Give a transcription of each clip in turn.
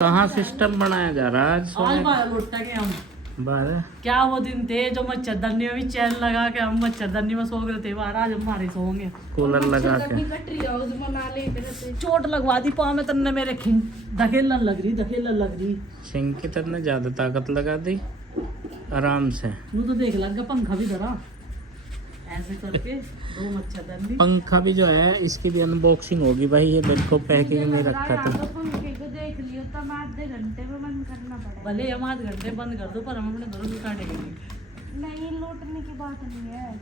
कहाँ सिस्टम बनाया जा रहा है आज बाहर लौटा के हम बारह क्या वो दिन थे जो मच्छरदानी में भी चैन लगा के हम मच्छरदानी में सो गए थे बाहर। आज हमारे सोएंगे कूलर लगा के। चोट लगवा दी पाँव में तन्ने मेरे धकेलन लग रही सिंह की तरह ज्यादा ताकत लगा दी आराम से। तू तो देख लग गया पंखा भी धरा ऐसे करके दो मच्छरदानी। पंखा भी जो है इसकी भी अनबॉक्सिंग होगी भाई। ये देखो पैकिंग में रखा था। देख लियो तो हम आधे घंटे में बंद करना पड़ेगा। भले हम आध घंटे बंद कर दो पर हम अपने घरों में काटेंगे नहीं, लौटने की बात नहीं है।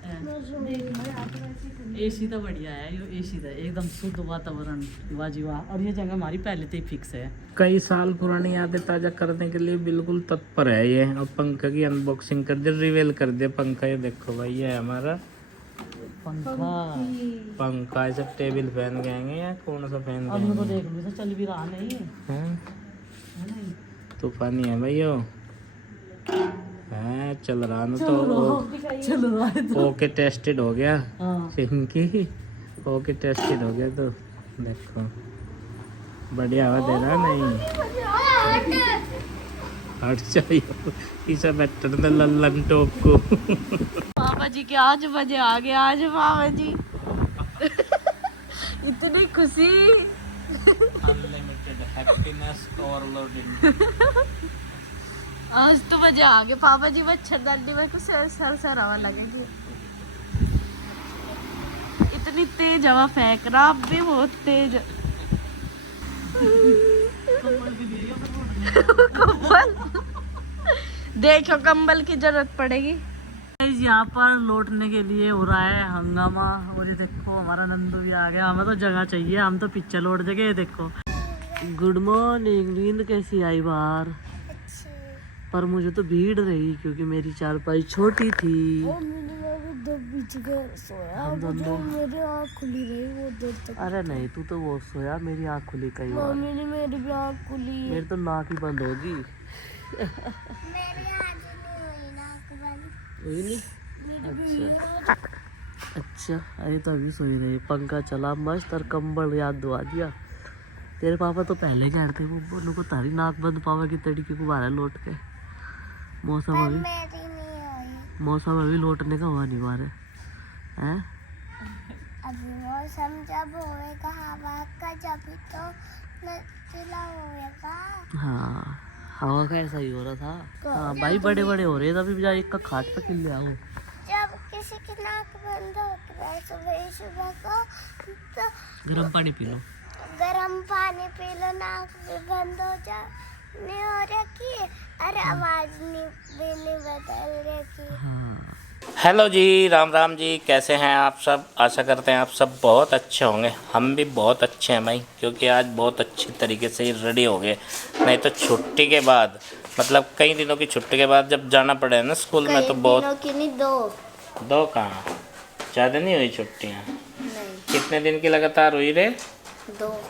एसी तो बढ़िया है, यो एसी तो एकदम शुद्ध वातावरण वाजीवा। और ये जगह हमारी पहले से ही फिक्स है। कई साल पुरानी यादें ताजा करने के लिए बिल्कुल तत्पर है ये। और पंखा की अनबॉक्सिंग कर दे, रिवील कर दे पंखा। ये देखो भाई ये है हमारा पंखा। ऐसा टेबल फैन कहेंगे या कौन सा फैन अब तो देख लो चल भी रहा नहीं है तूफानी है भाई यो है। चल रहा ना चल रहा है तो ओके टेस्टेड हो गया। हाँ। की ओके टेस्टेड हो गया तो देखो बढ़िया हवा दे रहा नहीं। हट चाहिए इसे बेटर द लल्लन टोप को। पापा जी के आज बजे आ गए। आज पापा जी इतनी खुशी। Unlimited happiness overloading. आज तो बजे आ गए पापा जी। मच्छरदानी में कुछ सर हवा लगेगी। इतनी तेज हवा फेंक रहा अब भी बहुत तेज। देखो कंबल की जरूरत पड़ेगी। यहाँ पर लौटने के लिए हो रहा है हंगामा। और ये देखो हमारा नंदू भी आ गया। हमें तो जगह चाहिए, हम तो पीछे लौट जगह। देखो गुड मॉर्निंग। नींद कैसी आई बाहर? पर मुझे तो भीड़ रही क्योंकि मेरी चारपाई छोटी थी। हम दोनों मेरी आँख खुली रही वो देर तक। अरे नहीं तू तो वो सोया, मेरी आँख खुली कई बार। मम्मी ने मेरी भी आँख खुली। मेरी तो नाक ही बंद होगी। हुई नहीं? अच्छा अरे तो अभी सोई रही। पंखा चला मस्त और कंबल याद दुआ दिया। तेरे पापा तो पहले कह रहे थे वो बोलो को तारी नाक बंद पावा की तरीके को बाहर लौट के। मौसम अभी लौटने का हुआ नहीं बाहर है। अभी मौसम जब होएगा हवा का जब तो नचला होएगा। हाँ हवा का ऐसा ही हो रहा था। हाँ भाई बड़े बड़े हो रहे थे। अभी जा एक का खाट पे किल ले आओ। जब किसी की नाक बंद होती है सुबह को तो गर्म पानी पी लो। गर्म पानी पी लो, नाक भी बंद हो जा नहीं हो रखी। अरे आवाज नहीं बदल रखी। हाँ हेलो जी, राम राम जी। कैसे हैं आप सब? आशा करते हैं आप सब बहुत अच्छे होंगे। हम भी बहुत अच्छे हैं भाई, क्योंकि आज बहुत अच्छी तरीके से रेडी हो गए। नहीं तो छुट्टी के बाद, मतलब कई दिनों की छुट्टी के बाद जब जाना पड़े ना स्कूल में तो बहुत। दिनों की नहीं, दो कहाँ, ज़्यादा नहीं हुई छुट्टियाँ? नहीं कितने दिन की लगातार हुई रे? दो,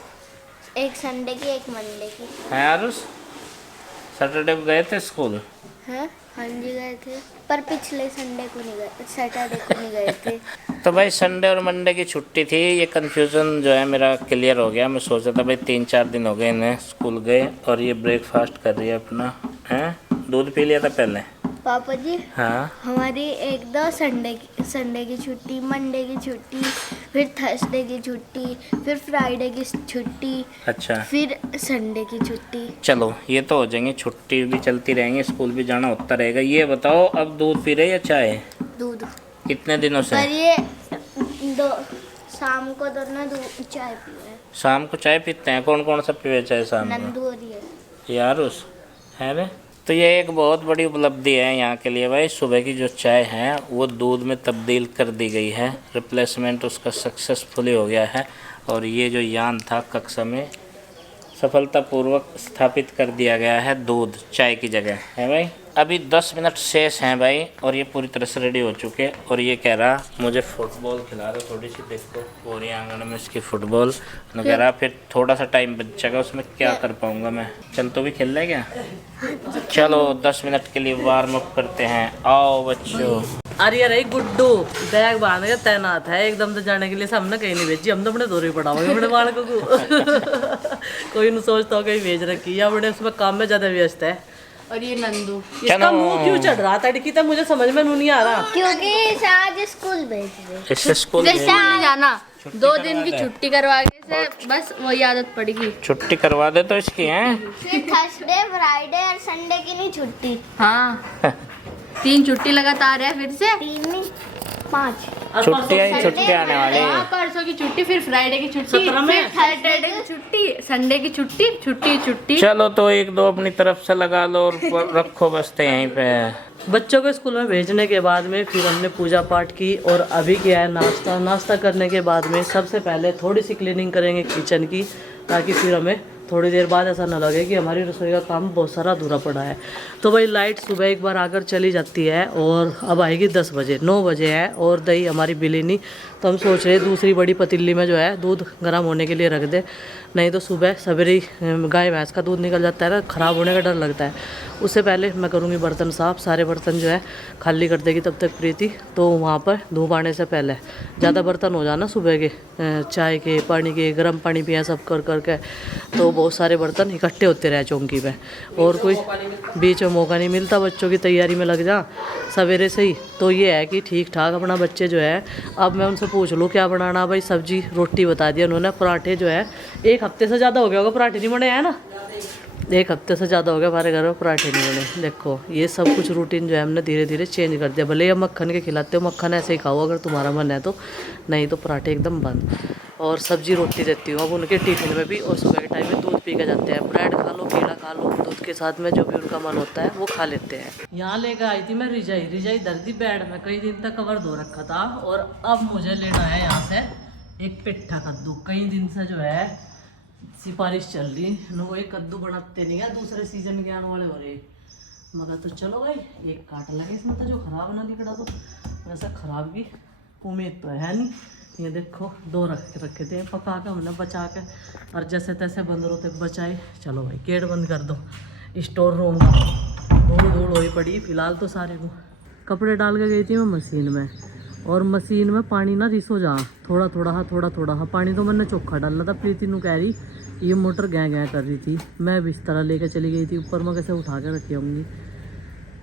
एक संडे की एक मंडे की। हैं आरुष? सैटरडे को गए थे स्कूल? हैं? हाँ जी गए थे, पर पिछले संडे को नहीं गए, सैटरडे को नहीं गए थे। तो भाई संडे और मंडे की छुट्टी थी। ये कन्फ्यूज़न जो है मेरा क्लियर हो गया। मैं सोचा था भाई 3-4 दिन हो गए इन्हें स्कूल गए। और ये ब्रेकफास्ट कर रही है अपना। हैं दूध पी लिया था पहले पापा जी। हाँ हमारी एक दो संडे की छुट्टी, मंडे की छुट्टी, फिर थर्सडे की छुट्टी, फिर फ्राइडे की छुट्टी, अच्छा फिर संडे की छुट्टी। चलो ये तो हो जाएंगे। छुट्टी भी चलती रहेंगी, स्कूल भी जाना होता रहेगा। ये बताओ अब दूध पी रहे या चाय? दूध। कितने दिनों से? पर ये दो शाम को दोनों दूध चाय पिए। शाम को चाय पीते हैं? कौन कौन सा पीवे चाय शाम को? नंदू और ये यार उस है रे। तो ये एक बहुत बड़ी उपलब्धि है यहाँ के लिए भाई। सुबह की जो चाय है वो दूध में तब्दील कर दी गई है। रिप्लेसमेंट उसका सक्सेसफुली हो गया है। और ये जो यान था कक्षा में सफलतापूर्वक स्थापित कर दिया गया है दूध चाय की जगह, है भाई। अभी 10 मिनट शेष हैं भाई और ये पूरी तरह से रेडी हो चुके। और ये कह रहा मुझे फुटबॉल खिला दो थोड़ी सी। देखो पूरी आंगन में इसकी फुटबॉल। तो कह रहा फिर थोड़ा सा टाइम बचेगा, उसमें क्या कर पाऊँगा मैं। चल तो भी खेल रहे क्या? चलो 10 मिनट के लिए वार्म अप करते हैं। आओ बच्चों। अरे रही गुड्डू बैग बांध के तैनात है एकदम से जाने के लिए। हमने कहीं नहीं भेजी, हम तो अपने दौरे पड़ाओगे अपने बालकों को। कोई नहीं सोचता हो कहीं भेज रखी या बड़े उसमें काम में ज्यादा व्यस्त है। और ये नंदू, इसका मुंह क्यों चढ़ रहा था टिकी, मुझे समझ में नहीं आ रहा। क्योंकि इसे आज स्कूल भेज दे। इससे स्कूल जैसे नहीं जाना, 2 दिन की छुट्टी करवा के से बस वही आदत पड़ेगी। छुट्टी करवा दे तो इसकी हैं। फिर थर्सडे फ्राइडे और संडे की नहीं छुट्टी। हाँ 3 छुट्टी लगातार है फिर से। 3 नहीं 5। छुट्टी आई, छुट्टी आने वाली है। हाँ परसों की छुट्टी, फिर फ्राइडे की छुट्टी, 17 में? फिर सैटरडे की छुट्टी, संडे की छुट्टी, छुट्टी छुट्टी। चलो तो 1-2 अपनी तरफ से लगा लो और रखो बस्ते यहीं पे। बच्चों को स्कूल में भेजने के बाद में फिर हमने पूजा पाठ की और अभी किया है नाश्ता। नाश्ता करने के बाद में सबसे पहले थोड़ी सी क्लीनिंग करेंगे किचन की, ताकि फिर हमें थोड़ी देर बाद ऐसा ना लगे कि हमारी रसोई का काम बहुत सारा अधूरा पड़ा है। तो भाई लाइट सुबह एक बार आकर चली जाती है और अब आएगी 10 बजे, 9 बजे है और दही हमारी बिली नहीं। तो हम सोच रहे दूसरी बड़ी पतीली में जो है दूध गर्म होने के लिए रख दे, नहीं तो सुबह सवेरे गाय भैंस का दूध निकल जाता है ना, ख़राब होने का डर लगता है। उससे पहले मैं करूँगी बर्तन साफ़, सारे बर्तन जो है खाली कर देगी तब तक प्रीति। तो वहाँ पर धूप आने से पहले ज़्यादा बर्तन हो जाना सुबह के, चाय के, पानी के, गर्म पानी पिया सब कर करके, तो बहुत सारे बर्तन इकट्ठे होते रहे चौंकी पे और कोई बीच में मौका नहीं मिलता। बच्चों की तैयारी में लग जा सवेरे से ही। तो ये है कि ठीक ठाक अपना बच्चे जो है, अब मैं उनसे पूछ लूँ क्या बनाना। भाई सब्जी रोटी बता दिया उन्होंने। पराठे जो है 1 हफ्ते से ज़्यादा हो गया होगा पराठे नहीं बने हैं ना, 1 हफ्ते से ज़्यादा हो गया हमारे घर में पराठे नहीं बने। देखो ये सब कुछ रूटीन जो है हमने धीरे धीरे चेंज कर दिया। भले ये मक्खन के खिलाते हो, मक्खन ऐसे ही खाओ अगर तुम्हारा मन है तो, नहीं तो पराठे एकदम बंद। और सब्जी रोटी देती हूँ अब उनके टिफिन में भी, और सुबह के टाइम में दूध पी के जाते हैं। ब्रेड खा लो, कीड़ा खा लो, दूध के साथ में जो भी उनका मन होता है वो खा लेते हैं। यहाँ लेकर आई थी मैं रिजाई दर्दी बेड में, कई दिन तक कवर धो रखा था और अब मुझे लेना है यहाँ से एक पेठा कद्दू। कई दिन से जो है सिफारिश चल रही न, वो एक कद्दू बनाते नहीं है, दूसरे सीजन के आने वाले हो रहे। मगर तो चलो भाई एक काट लगे इसमें तो, जो खराब ना निकला तो वैसा खराब की उम्मीद तो है नहीं। ये देखो 2 रखे थे पका के हमने बचा के, और जैसे तैसे बंदरों तक बचाए। चलो भाई गेट बंद कर दो स्टोर रूम का, धूल हुई पड़ी फिलहाल तो सारे को। कपड़े डाल के गई थी मैं मशीन में, और मशीन में पानी ना रिसो जा, थोड़ा थोड़ा पानी तो मैंने चोखा डाला था। प्रीति नू कह रही ये मोटर गैं कर रही थी, मैं बिस्तर लेके चली गई थी ऊपर, मैं कैसे उठा के रखी होंगी।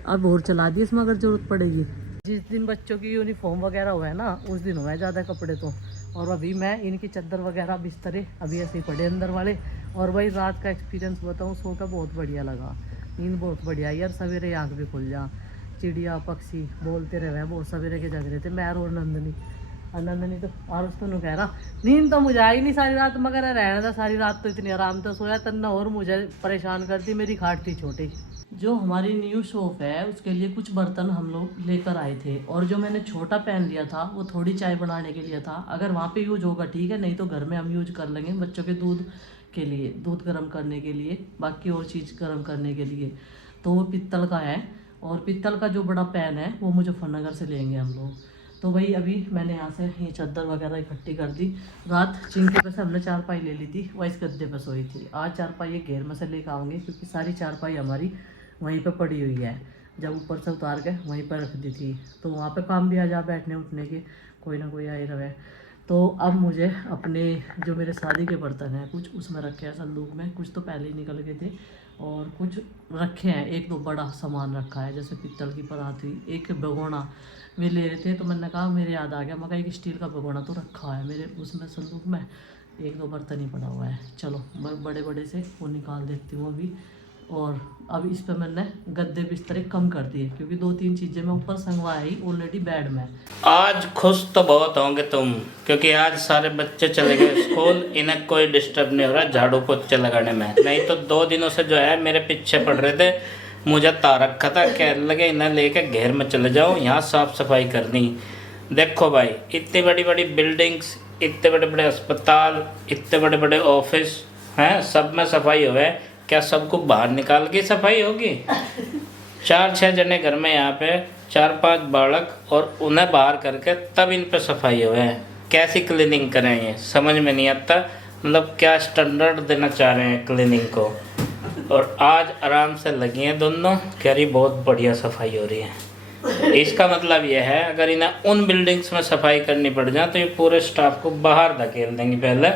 अब और चला दी इसमें अगर जरूरत पड़ेगी। जिस दिन बच्चों की यूनिफॉर्म वगैरह हुआ है ना, उस दिन हुआ है ज़्यादा कपड़े तो। और अभी मैं इनकी चादर वगैरह बिस्तरे अभी ऐसे ही पड़े अंदर वाले। और भाई रात का एक्सपीरियंस बताऊँ, सो का बहुत बढ़िया लगा, नींद बहुत बढ़िया यार। सवेरे आँख भी खुल जा, चिड़िया पक्षी बोलते रहे, बहुत सवेरे के जग रहे थे मैं और नंदनी। नंदनी तो आरुष तो कह रहा नींद तो मुझे आई नहीं सारी रात, मगर रहना था सारी रात तो इतनी आराम से सोया तन्ना, और मुझे परेशान करती मेरी खाट थी छोटी। जो हमारी न्यू शॉप है उसके लिए कुछ बर्तन हम लोग लेकर आए थे, और जो मैंने छोटा पैन लिया था वो थोड़ी चाय बनाने के लिए था। अगर वहाँ पे यूज होगा ठीक है, नहीं तो घर में हम यूज कर लेंगे बच्चों के दूध के लिए, दूध गर्म करने के लिए, बाकी और चीज़ गर्म करने के लिए। तो वो पित्तल का है, और पित्तल का जो बड़ा पैन है वो मुजफ्फरनगर से लेंगे हम लोग। तो भाई अभी मैंने यहाँ से ये चादर वगैरह इकट्ठी कर दी। रात चिंके पे से हमने चारपाई ले ली थी, वह इस गद्दे पे सोई थी। आज चारपाई एक घेर में से लेकर आऊँगी, क्योंकि सारी चारपाई हमारी वहीं पे पड़ी हुई है। जब ऊपर से उतार के वहीं पर रख दी थी, तो वहाँ पे काम भी आ जा बैठने उठने के, कोई ना कोई आए रहे। तो अब मुझे अपने जो मेरे शादी के बर्तन हैं कुछ उसमें रखे हैं संदूक में, कुछ तो पहले ही निकल गए थे और कुछ रखे हैं। 1-2 बड़ा सामान रखा है, जैसे पित्तल की परात हुई, एक भगोना वे ले रहे थे, तो मैंने कहा मेरे याद आ गया, मैं कहा एक स्टील का भगोना तो रखा है मेरे उसमें संदूक में, 1-2 बर्तन ही पड़ा हुआ है। चलो मैं बड़े से वो निकाल देती हूँ अभी। और अब इस पे मैंने गद्दे बिस्तरे कम कर दिए, क्योंकि 2-3 चीज़ें मैं ऊपर संगवाया ही ऑलरेडी बेड में। आज खुश तो बहुत होंगे तुम, क्योंकि आज सारे बच्चे चले गए स्कूल, इन्हें कोई डिस्टर्ब नहीं हो रहा झाड़ू पोछे लगाने में। नहीं तो 2 दिनों से जो है मेरे पीछे पड़ रहे थे, मुझे तार रखा था, कह लगे इन्हें लेके घेर में चले जाओ, यहाँ साफ सफाई करनी। देखो भाई इतनी बड़ी बड़ी बिल्डिंग्स, इतने बड़े बड़े अस्पताल, इतने बड़े बड़े ऑफिस हैं, सब में सफाई हुए, क्या सबको बाहर निकाल के सफाई होगी? 4-6 जने घर में, यहाँ पे 4-5 बालक, और उन्हें बाहर करके तब इन पे सफाई हुए हैं। कैसी क्लीनिंग करें ये समझ में नहीं आता, मतलब क्या स्टैंडर्ड देना चाह रहे हैं क्लीनिंग को। और आज आराम से लगी हैं दोनों, कह रही बहुत बढ़िया सफाई हो रही है। इसका मतलब ये है अगर इन्हें उन बिल्डिंग्स में सफाई करनी पड़ जाए तो ये पूरे स्टाफ को बाहर धकेल देंगे पहले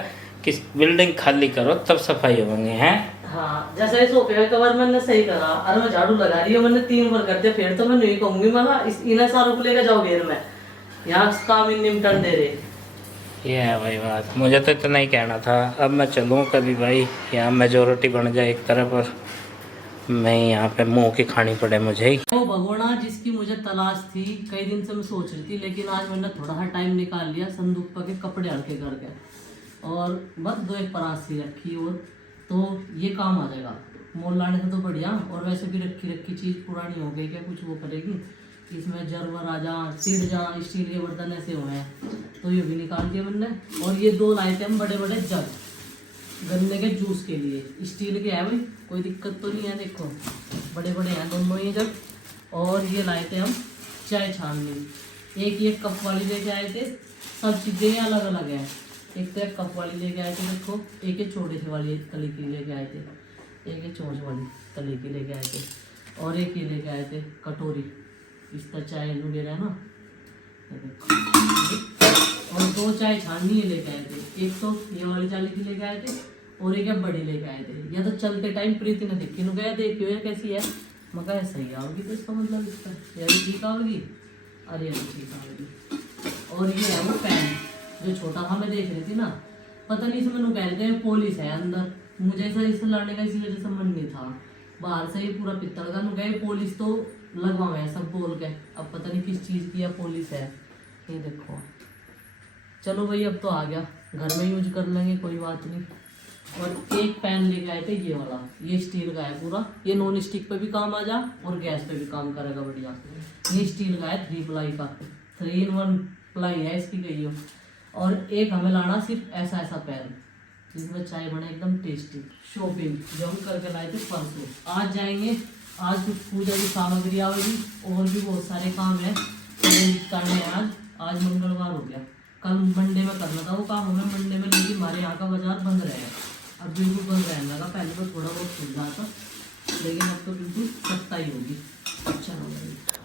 कि बिल्डिंग खाली करो तब सफाई होंगे हैं। हाँ, जैसे सोफे का कवर मैंने सही करा, अरे मैं झाड़ू लगा रही हूँ, मैंने 3 बार कर दिया, फिर तो मैं नहीं कहूंगी मैं इन्हें सारों को लेकर जाओ घेर में, यहाँ काम इन निपटन दे रहे। ये है भाई बात, मुझे तो इतना ही कहना था। अब मैं चलूँ कभी भाई, यहाँ मेजोरिटी बन जाए एक तरफ और मैं यहाँ पे मुंह की खानी पड़े मुझे ही। वो भगोना जिसकी मुझे तलाश थी, कई दिन से मैं सोच रही थी, लेकिन आज मैंने थोड़ा सा टाइम निकाल लिया, संदूक पर के कपड़े हल्के करके और बस 2-1 परासी रखी और तो ये काम आ जाएगा। मोल लाने से तो बढ़िया, और वैसे भी रखी चीज़ पुरानी हो गई, क्या कुछ वो करेगी, इसमें जरवर आ जा, सिड़ जा, स्टील के बर्तन ऐसे हुए हैं तो ये भी निकाल दिया मैंने। और ये 2 लाए थे हम बड़े बड़े जग गन्ने के जूस के लिए, स्टील के है भाई, कोई दिक्कत तो नहीं है, देखो बड़े बड़े हैं दोनों ये जग। और ये लाए थे हम चाय छाननी, एक ये कप वाली लेके आए थे, सब चीज़ें अलग अलग हैं। एक तो कप वाली लेके आए थे, देखो एक ये छोटे से वाली तली की लेके आए थे, एक ये चोंच वाली तली की लेके आए थे, और एक ये लेके आए थे कटोरी, इसका चाय वगैरह है ना, ये देखो। और 2 चाय छाननी ये लेके आए थे, एक तो ये वाली चाली की लेके आए थे और एक बड़ी लेके आए थे। या तो चलते टाइम प्रीति ने देखी नु गया, देखियो ये कैसी है, मगर सही आओगी तो इसका मतलब इसका ये भी ठीक आओगी, अरे ये भी ठीक आओगी। और ये है वो पैन जो छोटा था, मैं देख रही थी ना, पता नहीं इसमें नु कह रहे थे पुलिस है अंदर, मुझे इसे लाने का इसी वजह से मन नहीं था, बाहर से ही पूरा पित्तल का नु गए, पुलिस तो लगवा हुआ है सब बोल के, अब पता नहीं किस चीज़ की है पुलिस है। ये देखो, चलो भाई अब तो आ गया, घर में यूज कर लेंगे कोई बात नहीं। और एक पैन लेके आए थे ये वाला, ये स्टील का है पूरा, ये नॉन स्टिक पे भी काम आ जा और गैस पे भी काम करेगा बढ़िया। ये स्टील का है 3 प्लाई का, 3 in 1 प्लाई है इसकी गई हो। और एक हमें लाना सिर्फ ऐसा ऐसा पैन जिसमें चाय बने एकदम टेस्टी। शॉपिंग जो हम करके लाए थे परसों, आज जाएंगे, आज कुछ पूजा की सामग्री आएगी और भी बहुत सारे काम है करने हैं। आज मंगलवार हो गया, कल मंडे में करना था वो काम हमें मंडे में, लेकिन हमारे यहाँ का बाजार बंद रहेगा, अब बिल्कुल बंद रहने लगा, पहले तो थोड़ा बहुत खुल रहा था लेकिन अब तो बिल्कुल सस्ता ही होगी। अच्छा,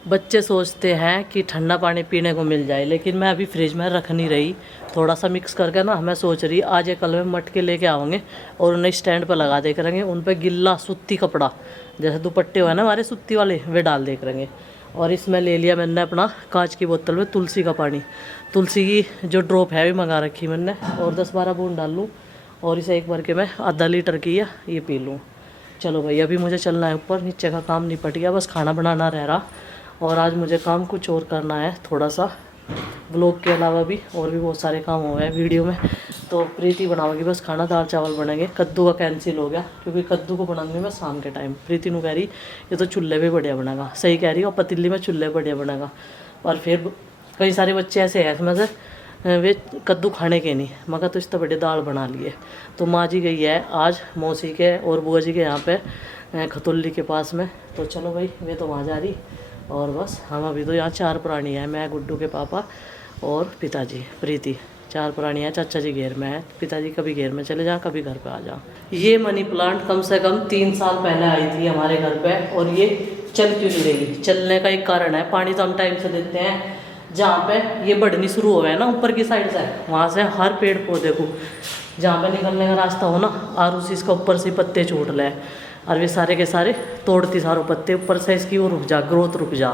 बच्चे सोचते हैं कि ठंडा पानी पीने को मिल जाए, लेकिन मैं अभी फ्रिज में रख नहीं रही, थोड़ा सा मिक्स करके ना मैं सोच रही आज या कल में मटके लेके आऊँगे और उन्हें स्टैंड पर लगा दे करेंगे, उन पर गिल्ला सूती कपड़ा जैसे दुपट्टे हुए ना हमारे सूती वाले वे डाल दे करेंगे। और इसमें ले लिया मैंने अपना कांच की बोतल में तुलसी का पानी, तुलसी की जो ड्रॉप है भी मंगा रखी मैंने, और 10-12 बूंद डाल लूँ और इसे एक भर के मैं आधा लीटर की है ये पी लूँ। चलो भाई अभी मुझे चलना है ऊपर, नीचे का काम निपट गया, बस खाना बनाना रह रहा। और आज मुझे काम कुछ और करना है थोड़ा सा, ब्लॉग के अलावा भी और भी बहुत सारे काम हुए हैं वीडियो में। तो प्रीति बनाऊंगी बस खाना, दाल चावल बनेंगे, कद्दू का कैंसिल हो गया क्योंकि कद्दू को बनाऊंगी मैं शाम के टाइम। प्रीति नु कह रही ये तो चूल्हे पे बढ़िया बनेगा, सही कह रही, और पतीली में चूल्हे बढ़िया बनेगा। और फिर कई सारे बच्चे ऐसे हैं इसमें से वे कद्दू खाने के नहीं, मगर तो इतना बढ़िया दाल बना लिए। तो माँ जी गई है आज मौसी के और बुआ जी के यहाँ पे खतुल्ली के पास में, तो चलो भाई वे तो वहाँ जा रही। और बस हम अभी तो यहाँ 4 प्राणी हैं, मैं, गुड्डू के पापा और पिताजी, प्रीति, 4 प्राणी हैं। चाचा जी घेर में है, पिताजी कभी घेर में चले जाओ कभी घर पे आ जाओ। ये मनी प्लांट कम से कम 3 साल पहले आई थी हमारे घर पे, और ये चल क्यों नहीं रही, चलने का एक कारण है, पानी तो हम टाइम से देते हैं। जहाँ पे ये बढ़नी शुरू हो गया ना ऊपर की साइड से, वहाँ से हर पेड़ पौधे को जहाँ पे निकलने का रास्ता हो ना, और उसी इसका ऊपर से पत्ते छूट ले, और वे सारे के सारे तोड़ती सारों पत्ते ऊपर से इसकी वो रुक जा, ग्रोथ रुक जा।